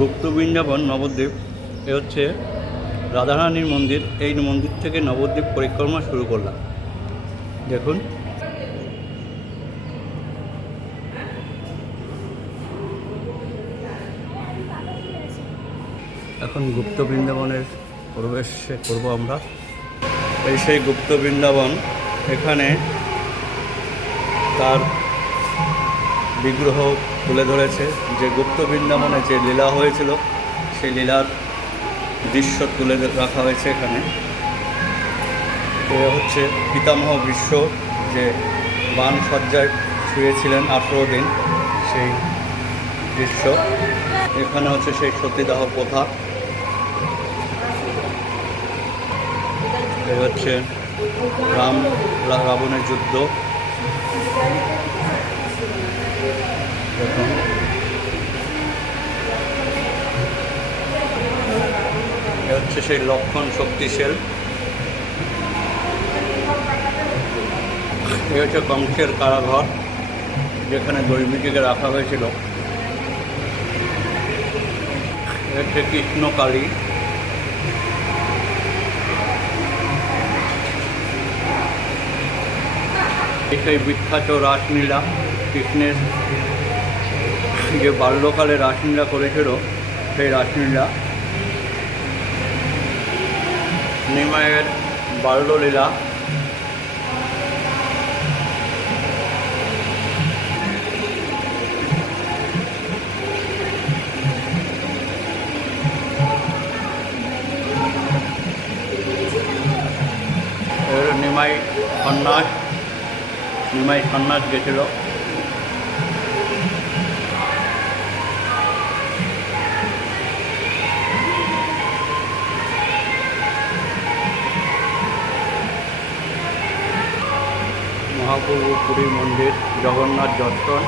গুপ্ত বৃন্দাবন নবদ্বীপ এ হচ্ছে রাধারানীর মন্দির। এই মন্দির থেকে নবদ্বীপ পরিক্রমা শুরু করলাম। দেখুন, এখন গুপ্ত বৃন্দাবনের প্রবেশ করব আমরা। এই সেই গুপ্ত বৃন্দাবন, এখানে তার বিগ্রহ তুলে ধরেছে। যে গুপ্ত বৃন্দাবনে যে লীলা হয়েছিল সেই লীলার দৃশ্য তুলে রাখা হয়েছে এখানে। এ হচ্ছে পিতামহ বিশ্ব যে বান সজ্জায় শুয়েছিলেন 18 দিন, সেই দৃশ্য। এখানে হচ্ছে সেই সতীদাহ প্রথা। এ হচ্ছে রাবণের যুদ্ধ। দেখুন, এ হচ্ছে সেই লক্ষণ শক্তিশাল। এ হচ্ছে কংসের কারাঘর, যেখানে দৈবীকে রাখা হয়েছিল। এ হচ্ছে কৃষ্ণকালী। সেই বিখ্যাত রাসলীলা, কৃষ্ণের যে বাল্যকালে রাসলীলা করেছিল সেই রাসলীলা, নিমাইয়ের বাল্যলীলা। নিমাই সন্ন্যাস গেছিল। মহাপ্রভু পুরী মন্দির, জগন্নাথ দর্শন।